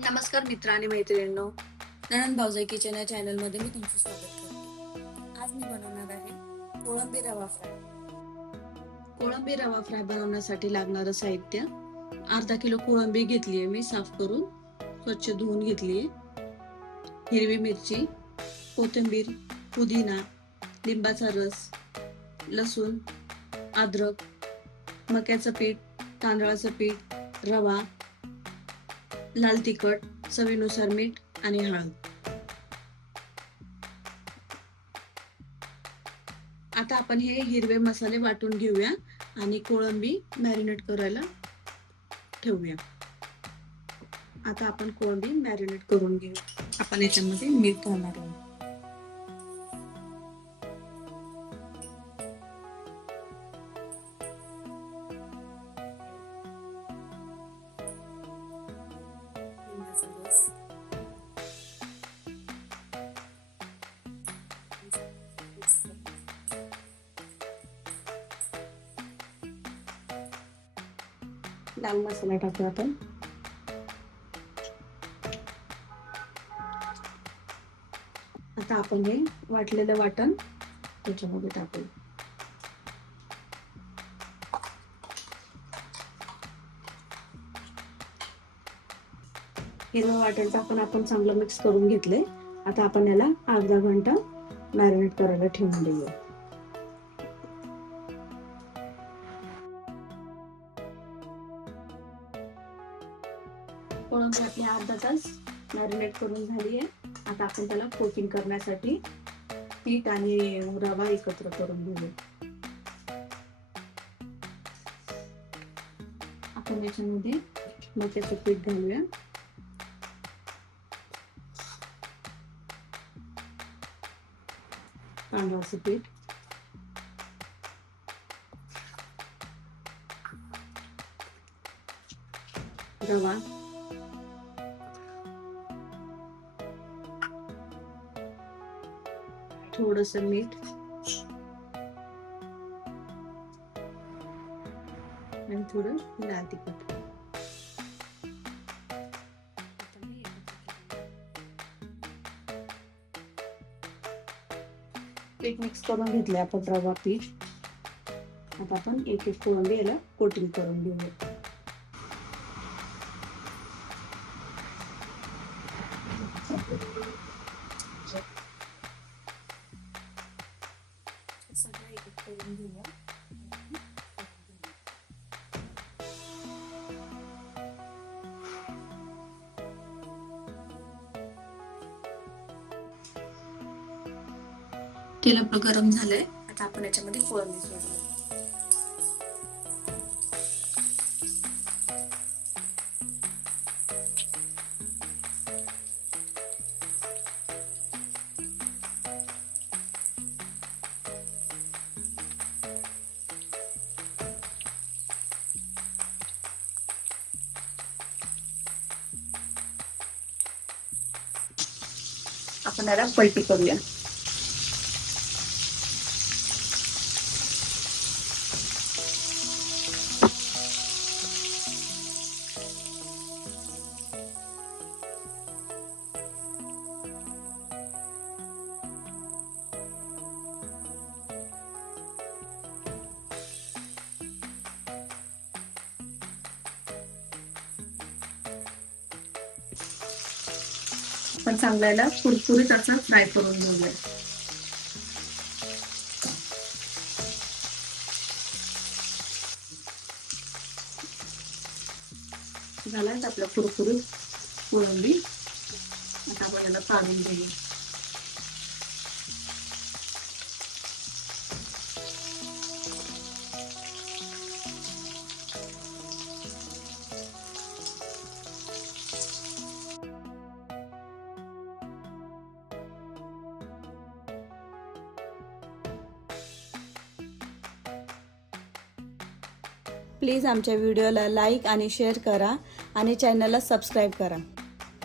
नमस्कार मित्र आणि मैत्रिणींनो, ननंद भाऊजाई किचन या चॅनलमध्ये मी तुमचं स्वागत करते. आज मी बनवणार आहे कोळंबी रवा फ्राय. कोळंबी रवा फ्राय बनवण्यासाठी लागणारं साहित्य: अर्धा किलो कोळंबी घेतली आहे मी साफ करून, स्वच्छ धुवून घेतली आहे. हिरवी मिरची, कोथिंबीर, पुदिना, लिंबाचा रस, लसूण, अद्रक, मक्याचं पीठ, तांदळाचं पीठ, रवा, लाल तिखट, चवीनुसार मीठ आणि हळद. आता आपण हे हिरवे मसाले वाटून घेऊया आणि कोळंबी मॅरिनेट करायला ठेवूया. आता आपण कोळंबी मॅरिनेट करून घेऊ. आपण याच्यामध्ये मीठ घालणार आहोत. लाल मसाला टाकू आपण. आता आपण हे वाटलेलं वाटण त्याच्यामध्ये टाकू. हिरवं वाटण टाकून आपण चांगलं मिक्स करून घेतले. आता आपण याला अर्धा घंटा मॅरिनेट करायला ठेवून देऊया. कोळंबी आपली अर्धा तास मॅरिनेट करून झाली आहे. आता आपण त्याला कोटिंग करण्यासाठी पीठ आणि रवा एकत्र करून घेऊया. आपण याच्यामध्ये मक्याचं पीठ घालूया. तांदळाचं पीठ, रवा, थोडंसं मीठ आणि थोडं लाल तिखट. पीठ मिक्स करून घेतले आपण रवा पीठ. आता आपण एक एक कोळंबी याला कोटिंग करून घेऊया. सगळं एक एक करून घेऊया. तेल आपलं गरम झालंय. आता आपण याच्यामध्ये कोळंबी सोडूया. आपण याला पलटी करूया. आपण चांगल्याला कुरकुरीत असं फ्राय करून घेऊया. झालाय आपला कुरकुरीत कोळंबी. आता आपण याला काढून घेऊया. प्लीज आमच्या व्हिडिओला लाईक आणि शेअर करा आणि चॅनलला सबस्क्राईब करा.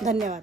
धन्यवाद.